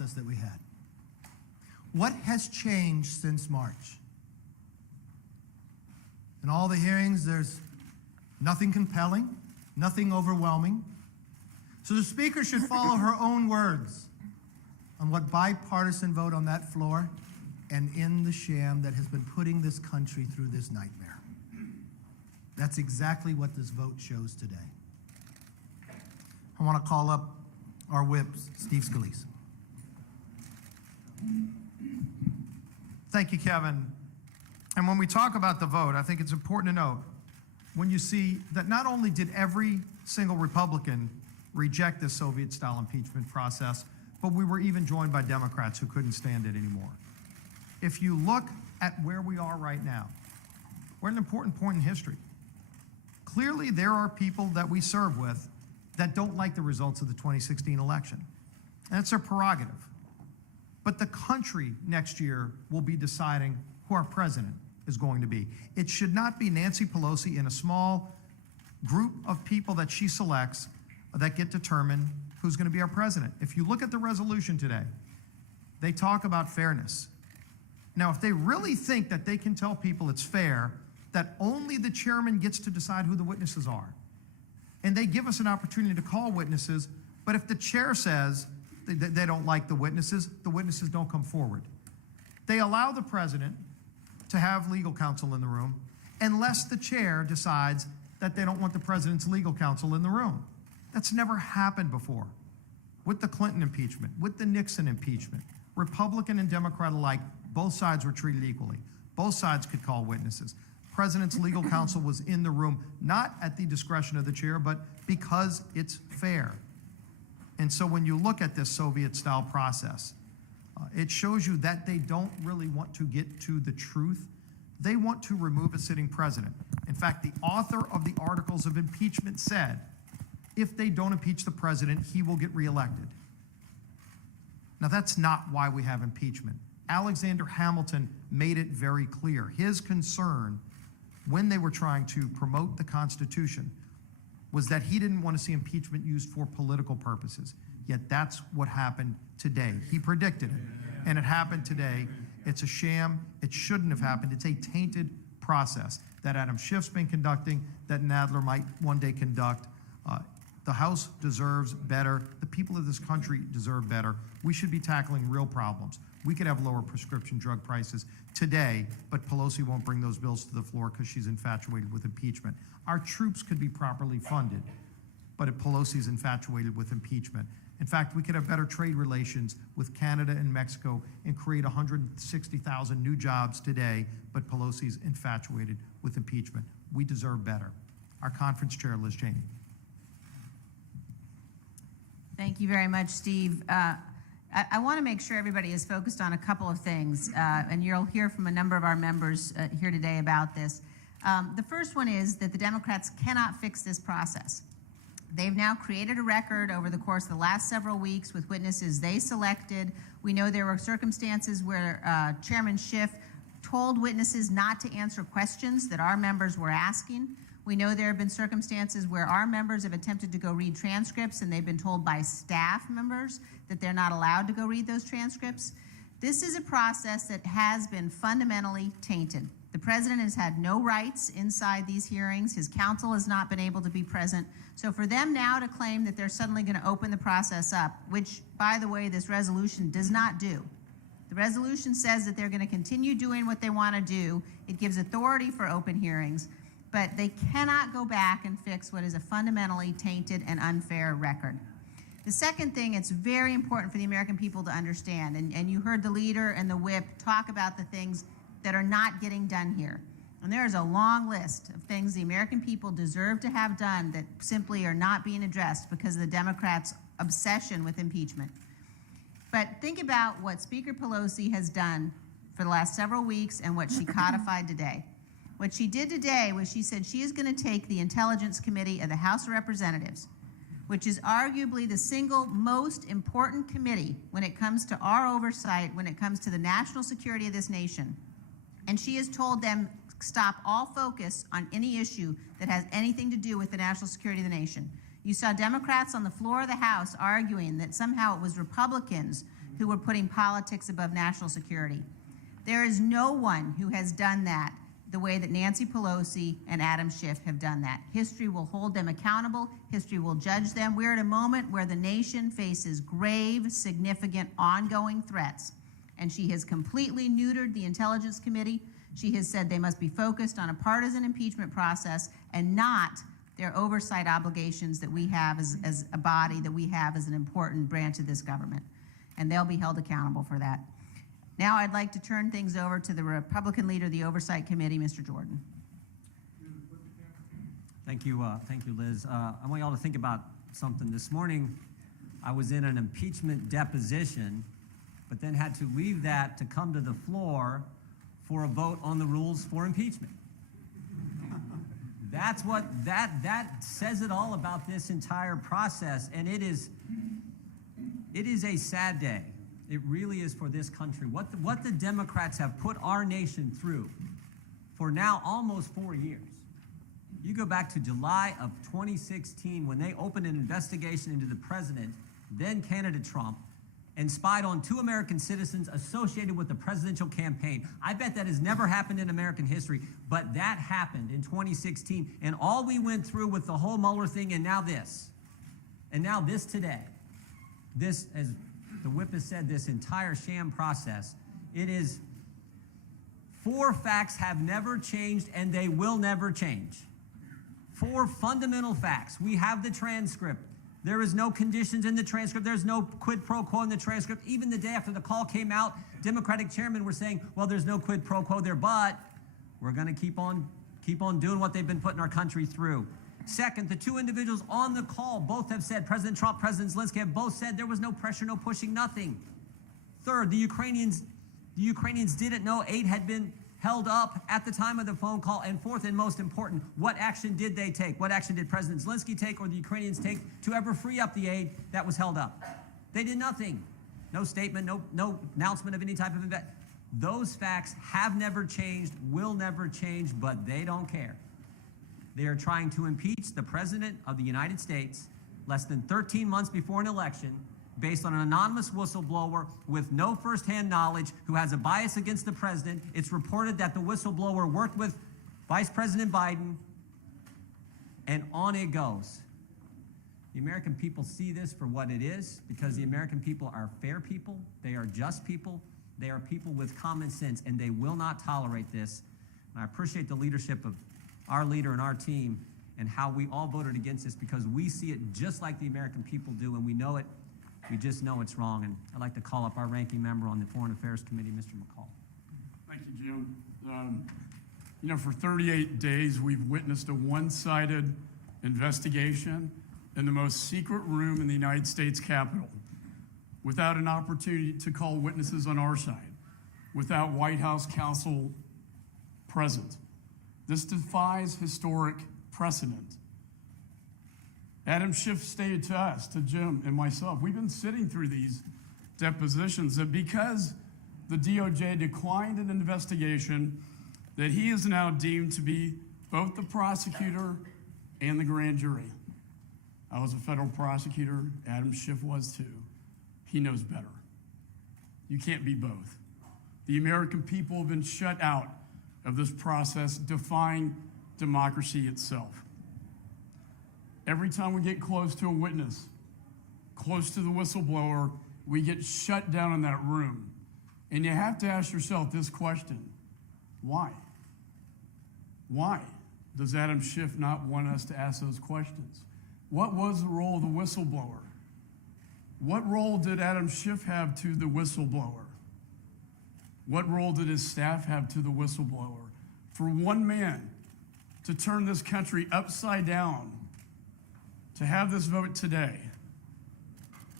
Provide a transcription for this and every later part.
process that we had. What has changed since March? In all the hearings, there's nothing compelling, nothing overwhelming. So the Speaker should follow her own words on what bipartisan vote on that floor and in the sham that has been putting this country through this nightmare. That's exactly what this vote shows today. I want to call up our whip, Steve Scalise. Thank you, Kevin. And when we talk about the vote, I think it's important to note when you see that not only did every single Republican reject this Soviet-style impeachment process, but we were even joined by Democrats who couldn't stand it anymore. If you look at where we are right now, we're at an important point in history. Clearly, there are people that we serve with that don't like the results of the 2016 election. That's their prerogative. But the country next year will be deciding who our president is going to be. It should not be Nancy Pelosi and a small group of people that she selects that get determined who's going to be our president. If you look at the resolution today, they talk about fairness. Now, if they really think that they can tell people it's fair, that only the chairman gets to decide who the witnesses are, and they give us an opportunity to call witnesses, but if the chair says they don't like the witnesses don't come forward. They allow the president to have legal counsel in the room unless the chair decides that they don't want the president's legal counsel in the room. That's never happened before. With the Clinton impeachment, with the Nixon impeachment, Republican and Democrat alike, both sides were treated equally. Both sides could call witnesses. President's legal counsel was in the room, not at the discretion of the chair, but because it's fair. And so when you look at this Soviet-style process, it shows you that they don't really want to get to the truth. They want to remove a sitting president. In fact, the author of the articles of impeachment said, if they don't impeach the president, he will get reelected. Now, that's not why we have impeachment. Alexander Hamilton made it very clear. His concern when they were trying to promote the Constitution was that he didn't want to see impeachment used for political purposes. Yet that's what happened today. He predicted it, and it happened today. It's a sham. It shouldn't have happened. It's a tainted process that Adam Schiff's been conducting, that Nadler might one day conduct. The House deserves better. The people of this country deserve better. We should be tackling real problems. We could have lower prescription drug prices today, but Pelosi won't bring those bills to the floor because she's infatuated with impeachment. Our troops could be properly funded, but if Pelosi's infatuated with impeachment. In fact, we could have better trade relations with Canada and Mexico and create 160,000 new jobs today, but Pelosi's infatuated with impeachment. We deserve better. Our conference chair, Liz Cheney. Thank you very much, Steve. I want to make sure everybody is focused on a couple of things, and you'll hear from a number of our members here today about this. The first one is that the Democrats cannot fix this process. They've now created a record over the course of the last several weeks with witnesses they selected. We know there were circumstances where Chairman Schiff told witnesses not to answer questions that our members were asking. We know there have been circumstances where our members have attempted to go read transcripts and they've been told by staff members that they're not allowed to go read those transcripts. This is a process that has been fundamentally tainted. The president has had no rights inside these hearings. His counsel has not been able to be present. So for them now to claim that they're suddenly going to open the process up, which, by the way, this resolution does not do. The resolution says that they're going to continue doing what they want to do. It gives authority for open hearings, but they cannot go back and fix what is a fundamentally tainted and unfair record. The second thing, it's very important for the American people to understand, and you heard the leader and the whip talk about the things that are not getting done here. And there is a long list of things the American people deserve to have done that simply are not being addressed because of the Democrats' obsession with impeachment. But think about what Speaker Pelosi has done for the last several weeks and what she codified today. What she did today was she said she is going to take the Intelligence Committee of the House of Representatives, which is arguably the single most important committee when it comes to our oversight, when it comes to the national security of this nation. And she has told them, stop all focus on any issue that has anything to do with the national security of the nation. You saw Democrats on the floor of the House arguing that somehow it was Republicans who were putting politics above national security. There is no one who has done that the way that Nancy Pelosi and Adam Schiff have done that. History will hold them accountable. History will judge them. We're at a moment where the nation faces grave, significant, ongoing threats. And she has completely neutered the Intelligence Committee. She has said they must be focused on a partisan impeachment process and not their oversight obligations that we have as a body, that we have as an important branch of this government. And they'll be held accountable for that. Now I'd like to turn things over to the Republican leader of the Oversight Committee, Mr. Jordan. Thank you, Liz. I want y'all to think about something. This morning, I was in an impeachment deposition, but then had to leave that to come to the floor for a vote on the rules for impeachment. That's what, that says it all about this entire process, and it is a sad day. It really is for this country. What the Democrats have put our nation through for now almost 4 years. You go back to July of 2016 when they opened an investigation into the president, then candidate Trump, and spied on 2 American citizens associated with the presidential campaign. I bet that has never happened in American history, but that happened in 2016. And all we went through with the whole Mueller thing, and now this. And now this today. This, as the whip has said, this entire sham process, it is 4 facts have never changed and they will never change. 4 fundamental facts. We have the transcript. There is no conditions in the transcript. There's no quid pro quo in the transcript. Even the day after the call came out, Democratic chairmen were saying, well, there's no quid pro quo there, but we're going to keep on doing what they've been putting our country through. Second, the 2 individuals on the call both have said, President Trump, President Zelensky have both said there was no pressure, no pushing, nothing. Third, the Ukrainians didn't know 8 had been held up at the time of the phone call. And fourth, and most important, what action did they take? What action did President Zelensky take or the Ukrainians take to ever free up the aid that was held up? They did nothing. No statement, no announcement of any type of event. Those facts have never changed, will never change, but they don't care. They are trying to impeach the President of the United States less than 13 months before an election based on an anonymous whistleblower with no firsthand knowledge who has a bias against the president. It's reported that the whistleblower worked with Vice President Biden, and on it goes. The American people see this for what it is because the American people are fair people, they are just people, they are people with common sense, and they will not tolerate this. And I appreciate the leadership of our leader and our team and how we all voted against this because we see it just like the American people do, and we know it. We just know it's wrong. And I'd like to call up our ranking member on the Foreign Affairs Committee, Mr. McCall. Thank you, Jim. For 38 days, we've witnessed a one-sided investigation in the most secret room in the United States Capitol, without an opportunity to call witnesses on our side, without White House counsel present. This defies historic precedent. Adam Schiff stated to us, to Jim and myself, we've been sitting through these depositions that because the DOJ declined an investigation, that he is now deemed to be both the prosecutor and the grand jury. I was a federal prosecutor, Adam Schiff was too. He knows better. You can't be both. The American people have been shut out of this process, defying democracy itself. Every time we get close to a witness, close to the whistleblower, we get shut down in that room. And you have to ask yourself this question: why? Why does Adam Schiff not want us to ask those questions? What was the role of the whistleblower? What role did Adam Schiff have to the whistleblower? What role did his staff have to the whistleblower? For one man to turn this country upside down, to have this vote today.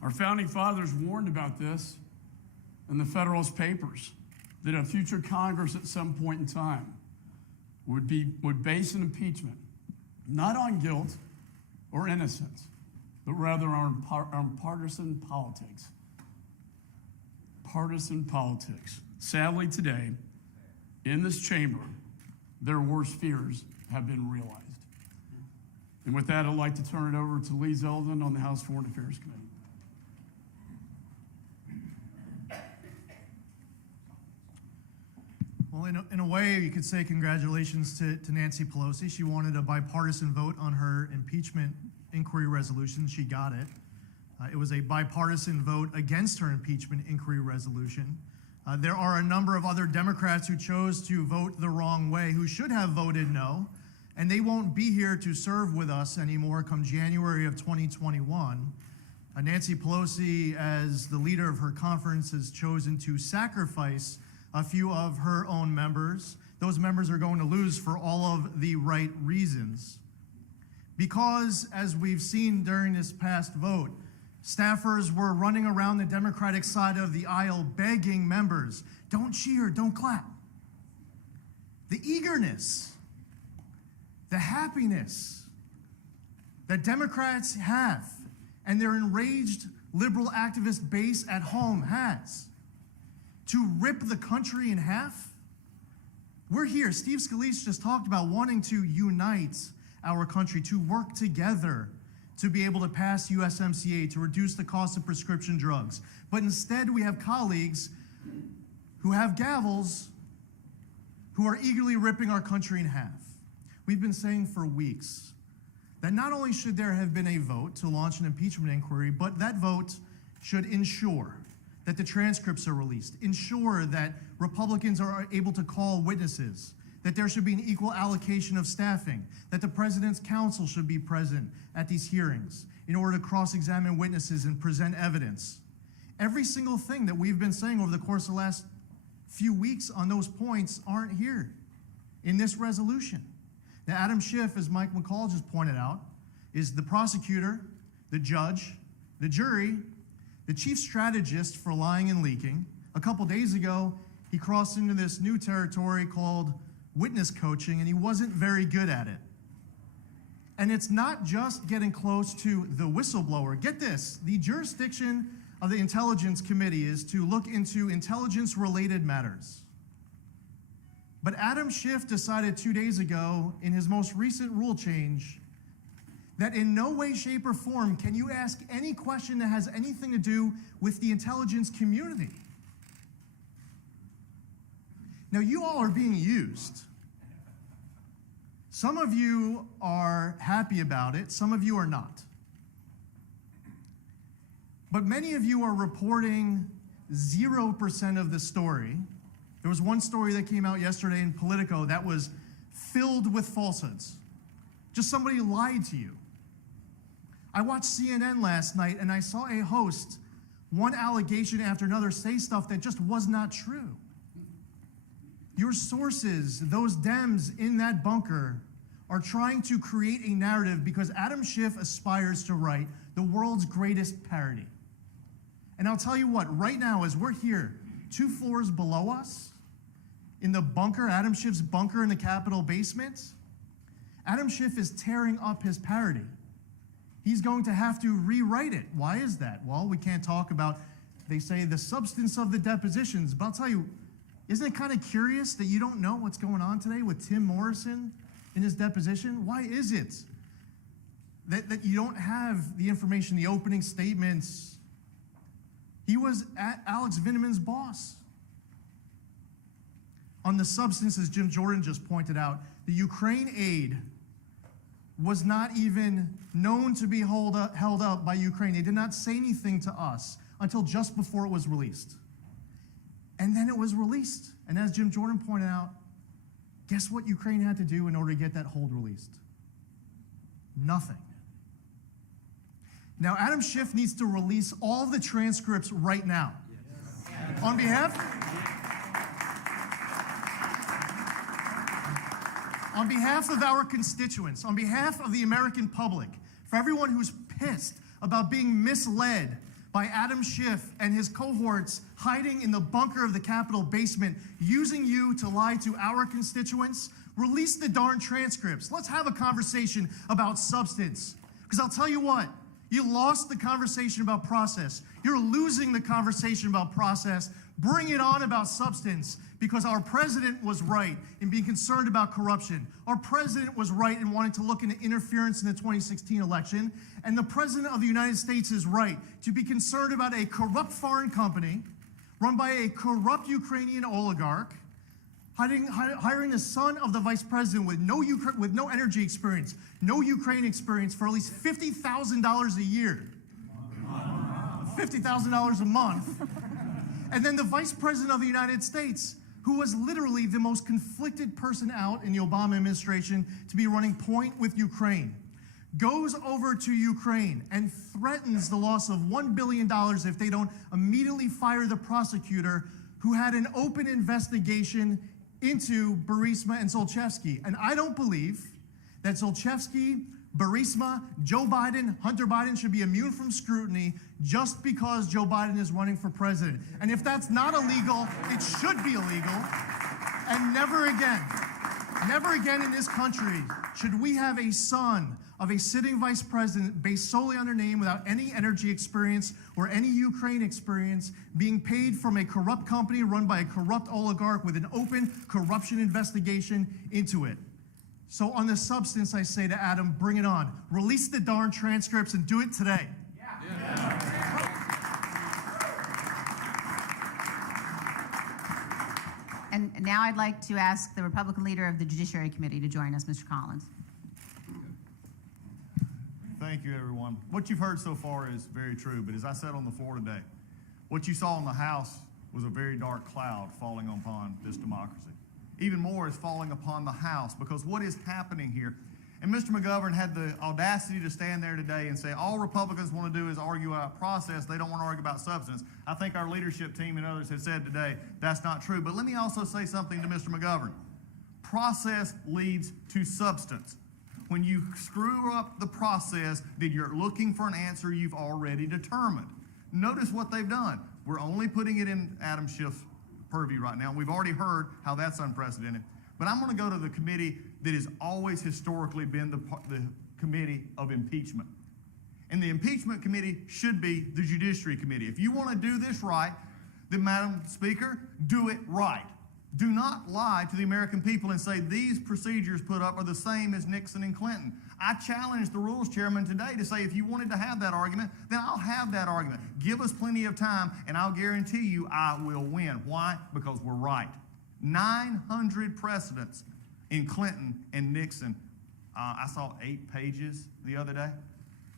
Our founding fathers warned about this in the Federalist Papers, that a future Congress at some point in time would base an impeachment not on guilt or innocence, but rather on partisan politics. Partisan politics. Sadly, today, in this chamber, their worst fears have been realized. And with that, I'd like to turn it over to Lee Zeldin on the House Foreign Affairs Committee. Well, in a way, you could say congratulations to Nancy Pelosi. She wanted a bipartisan vote on her impeachment inquiry resolution. She got it. It was a bipartisan vote against her impeachment inquiry resolution. There are a number of other Democrats who chose to vote the wrong way, who should have voted no, and they won't be here to serve with us anymore come January of 2021. Nancy Pelosi, as the leader of her conference, has chosen to sacrifice a few of her own members. Those members are going to lose for all of the right reasons. Because, as we've seen during this past vote, staffers were running around the Democratic side of the aisle begging members, don't cheer, don't clap. The eagerness, the happiness that Democrats have and their enraged liberal activist base at home has to rip the country in half. We're here. Steve Scalise just talked about wanting to unite our country, to work together to be able to pass USMCA, to reduce the cost of prescription drugs. But instead, we have colleagues who have gavels who are eagerly ripping our country in half. We've been saying for weeks that not only should there have been a vote to launch an impeachment inquiry, but that vote should ensure that the transcripts are released, ensure that Republicans are able to call witnesses, that there should be an equal allocation of staffing, that the president's counsel should be present at these hearings in order to cross-examine witnesses and present evidence. Every single thing that we've been saying over the course of the last few weeks on those points aren't here in this resolution. Now, Adam Schiff, as Mike McCall just pointed out, is the prosecutor, the judge, the jury, the chief strategist for lying and leaking. A couple days ago, he crossed into this new territory called witness coaching, and he wasn't very good at it. And it's not just getting close to the whistleblower. Get this, the jurisdiction of the Intelligence Committee is to look into intelligence-related matters. But Adam Schiff decided 2 days ago in his most recent rule change that in no way, shape, or form can you ask any question that has anything to do with the intelligence community. Now, you all are being used. Some of you are happy about it, some of you are not. But many of you are reporting 0% of the story. There was one story that came out yesterday in Politico that was filled with falsehoods. Just somebody lied to you. I watched CNN last night and I saw a host, one allegation after another, say stuff that just was not true. Your sources, those Dems in that bunker, are trying to create a narrative because Adam Schiff aspires to write the world's greatest parody. And I'll tell you what, right now, as we're here, 2 floors below us, in the bunker, Adam Schiff's bunker in the Capitol basement, Adam Schiff is tearing up his parody. He's going to have to rewrite it. Why is that? Well, we can't talk about, they say, the substance of the depositions, but I'll tell you, isn't it kind of curious that you don't know what's going on today with Tim Morrison in his deposition? Why is it that you don't have the information, the opening statements? He was Alex Vinneman's boss. On the substance, as Jim Jordan just pointed out, the Ukraine aid was not even known to be held up by Ukraine. They did not say anything to us until just before it was released. And then it was released. And as Jim Jordan pointed out, guess what Ukraine had to do in order to get that hold released? Nothing. Now, Adam Schiff needs to release all the transcripts right now. Yes. On behalf of our constituents, on behalf of the American public, for everyone who's pissed about being misled by Adam Schiff and his cohorts hiding in the bunker of the Capitol basement, using you to lie to our constituents, release the darn transcripts. Let's have a conversation about substance. Because I'll tell you what, you lost the conversation about process. You're losing the conversation about process. Bring it on about substance, because our president was right in being concerned about corruption. Our president was right in wanting to look into interference in the 2016 election. And the president of the United States is right to be concerned about a corrupt foreign company run by a corrupt Ukrainian oligarch hiring the son of the vice president with no energy experience, no Ukraine experience for at least $50,000 a year. $50,000 a month. And then the vice president of the United States, who was literally the most conflicted person out in the Obama administration to be running point with Ukraine, goes over to Ukraine and threatens the loss of $1 billion if they don't immediately fire the prosecutor who had an open investigation into Burisma and Zlochevsky. And I don't believe that Zlochevsky, Burisma, Joe Biden, Hunter Biden should be immune from scrutiny just because Joe Biden is running for president. And if that's not illegal, it should be illegal. And never again in this country should we have a son of a sitting vice president based solely on her name without any energy experience or any Ukraine experience being paid from a corrupt company run by a corrupt oligarch with an open corruption investigation into it. So on the substance, I say to Adam, bring it on. Release the darn transcripts and do it today. And now I'd like to ask the Republican leader of the Judiciary Committee to join us, Mr. Collins. Thank you, everyone. What you've heard so far is very true, but as I said on the floor today, what you saw in the House was a very dark cloud falling upon this democracy. Even more is falling upon the House, because what is happening here, and Mr. McGovern had the audacity to stand there today and say all Republicans want to do is argue about process, they don't want to argue about substance. I think our leadership team and others have said today that's not true. But let me also say something to Mr. McGovern. Process leads to substance. When you screw up the process, then you're looking for an answer you've already determined. Notice what they've done. We're only putting it in Adam Schiff's purview right now. We've already heard how that's unprecedented. But I'm going to go to the committee that has always historically been the committee of impeachment. And the impeachment committee should be the Judiciary Committee. If you want to do this right, then, Madam Speaker, do it right. Do not lie to the American people and say these procedures put up are the same as Nixon and Clinton. I challenged the rules chairman today to say if you wanted to have that argument, then I'll have that argument. Give us plenty of time, and I'll guarantee you I will win. Why? Because we're right. 900 precedents in Clinton and Nixon. I saw 8 pages the other day.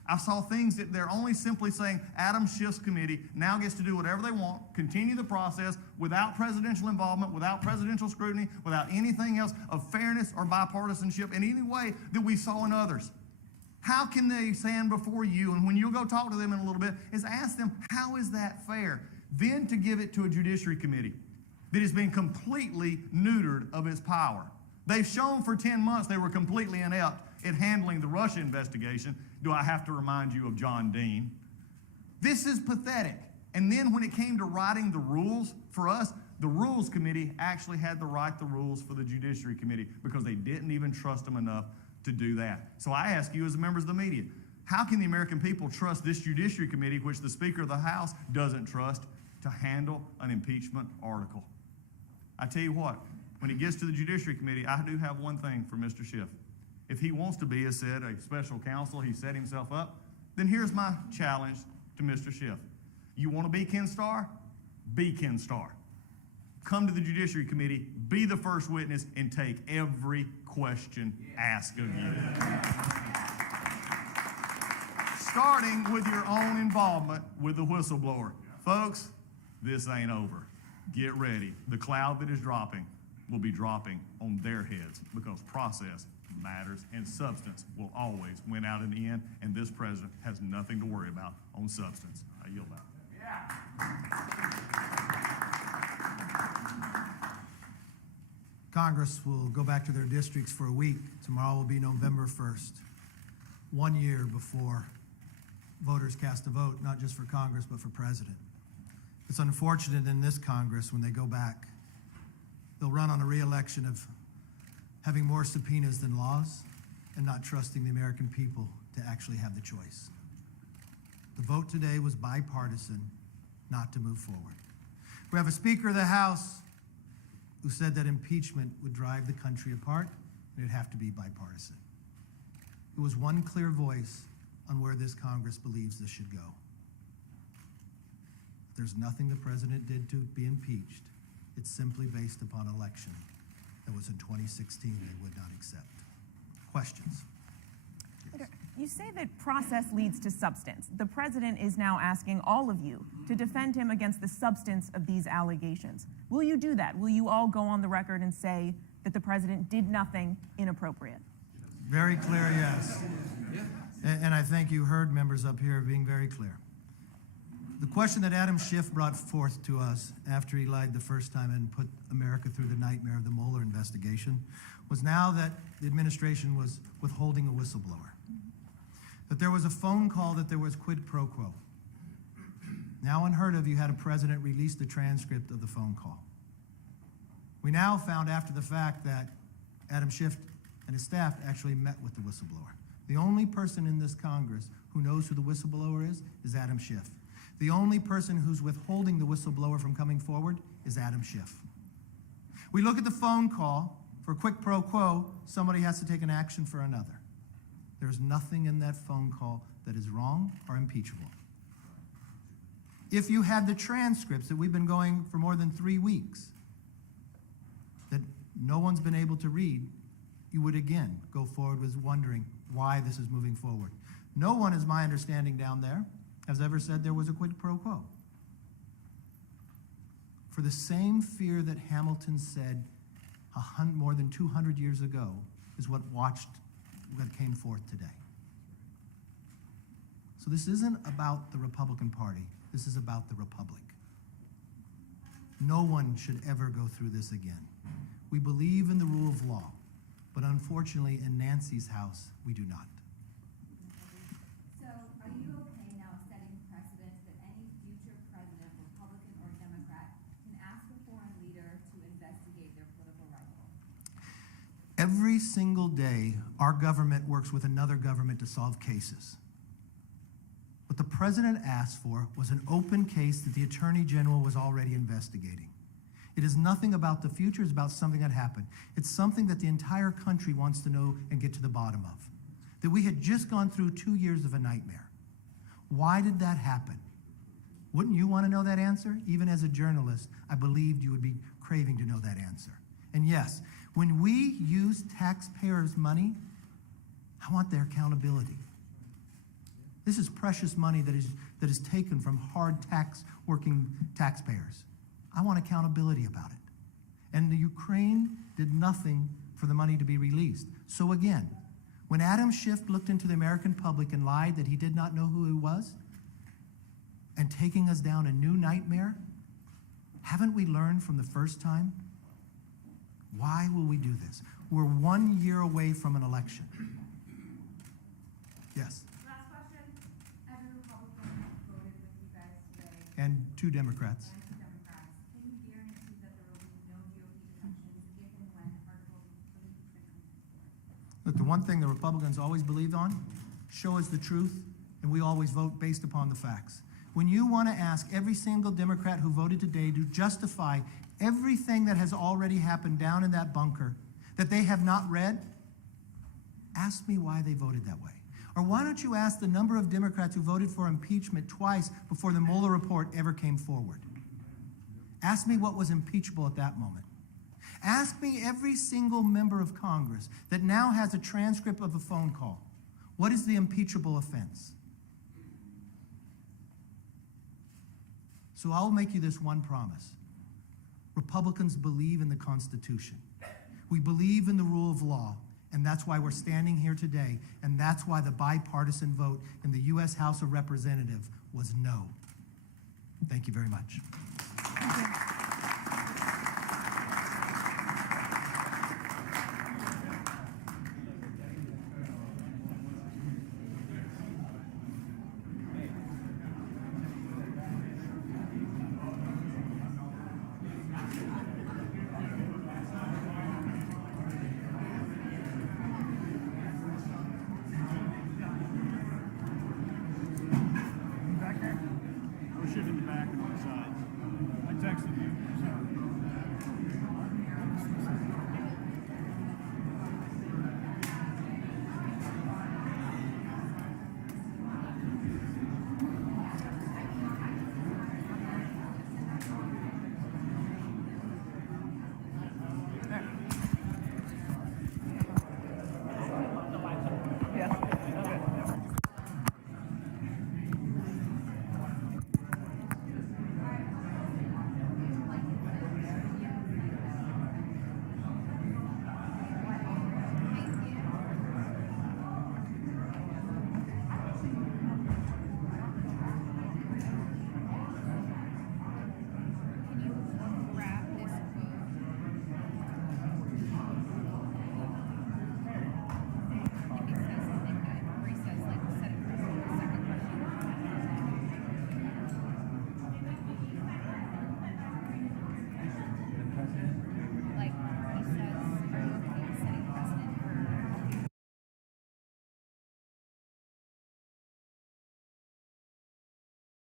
I saw things that they're only simply saying Adam Schiff's committee now gets to do whatever they want, continue the process without presidential involvement, without presidential scrutiny, without anything else of fairness or bipartisanship in any way that we saw in others. How can they stand before you, and when you'll go talk to them in a little bit, is ask them, how is that fair? Then to give it to a Judiciary Committee that has been completely neutered of its power. They've shown for 10 months they were completely inept at handling the Russia investigation. Do I have to remind you of John Dean? This is pathetic. And then when it came to writing the rules for us, the Rules Committee actually had to write the rules for the Judiciary Committee because they didn't even trust them enough to do that. So I ask you as members of the media, how can the American people trust this Judiciary Committee, which the Speaker of the House doesn't trust, to handle an impeachment article? I tell you what, when it gets to the Judiciary Committee, I do have one thing for Mr. Schiff. If he wants to be, as said, a special counsel, he set himself up, then here's my challenge to Mr. Schiff. You want to be Ken Starr? Be Ken Starr. Come to the Judiciary Committee, be the first witness, and take every question asked of you. Starting with your own involvement with the whistleblower. Folks, this ain't over. Get ready. The cloud that is dropping will be dropping on their heads because process matters and substance will always win out in the end, and this president has nothing to worry about on substance. I yield back. Congress will go back to their districts for a week. Tomorrow will be November 1st, 1 year before voters cast a vote, not just for Congress, but for president. It's unfortunate in this Congress when they go back, they'll run on a re-election of having more subpoenas than laws and not trusting the American people to actually have the choice. The vote today was bipartisan, not to move forward. We have a Speaker of the House who said that impeachment would drive the country apart and it'd have to be bipartisan. It was one clear voice on where this Congress believes this should go. There's nothing the president did to be impeached. It's simply based upon election. that was in 2016 they would not accept. Questions? You say that process leads to substance. The president is now asking all of you to defend him against the substance of these allegations. Will you do that? Will you all go on the record and say that the president did nothing inappropriate? Very clear, yes. And I think you heard members up here being very clear. The question that Adam Schiff brought forth to us after he lied the first time and put America through the nightmare of the Mueller investigation was now that the administration was withholding a whistleblower. That there was a phone call, that there was quid pro quo. Now unheard of, you had a president release the transcript of the phone call. We now found after the fact that Adam Schiff and his staff actually met with the whistleblower. The only person in this Congress who knows who the whistleblower is Adam Schiff. The only person who's withholding the whistleblower from coming forward is Adam Schiff. We look at the phone call, for quid pro quo, somebody has to take an action for another. There's nothing in that phone call that is wrong or impeachable. If you had the transcripts that we've been going for more than 3 weeks, that no one's been able to read, you would again go forward with wondering why this is moving forward. No one, is my understanding down there, has ever said there was a quid pro quo. For the same fear that Hamilton said more than 200 years ago is what came forth today. So this isn't about the Republican Party. This is about the Republic. No one should ever go through this again. We believe in the rule of law, but unfortunately in Nancy's house, we do not. So are you okay now setting precedent that any future president, Republican or Democrat, can ask a foreign leader to investigate their political rival? Every single day, our government works with another government to solve cases. What the president asked for was an open case that the Attorney General was already investigating. It is nothing about the future, it's about something that happened. It's something that the entire country wants to know and get to the bottom of. That we had just gone through 2 years of a nightmare. Why did that happen? Wouldn't you want to know that answer? Even as a journalist, I believed you would be craving to know that answer. And yes, when we use taxpayers' money, I want their accountability. This is precious money that is taken from working taxpayers. I want accountability about it. And the Ukraine did nothing for the money to be released. So again, when Adam Schiff looked into the American public and lied that he did not know who he was, and taking us down a new nightmare, haven't we learned from the first time? Why will we do this? We're 1 year away from an election. Yes. Last question. Every Republican voted with you guys today, And 2 Democrats. and two Democrats. Can you guarantee that there will be no GOP defections if and when articles of impeachment comes forward? Look, the one thing the Republicans always believed on, show us the truth, and we always vote based upon the facts. When you want to ask every single Democrat who voted today to justify everything that has already happened down in that bunker that they have not read, ask me why they voted that way. Or why don't you ask the number of Democrats who voted for impeachment twice before the Mueller report ever came forward? Ask me what was impeachable at that moment. Ask me every single member of Congress that now has a transcript of a phone call. What is the impeachable offense? So I'll make you this one promise. Republicans believe in the Constitution. We believe in the rule of law, and that's why we're standing here today, and that's why the bipartisan vote in the U.S. House of Representatives was no. Thank you very much.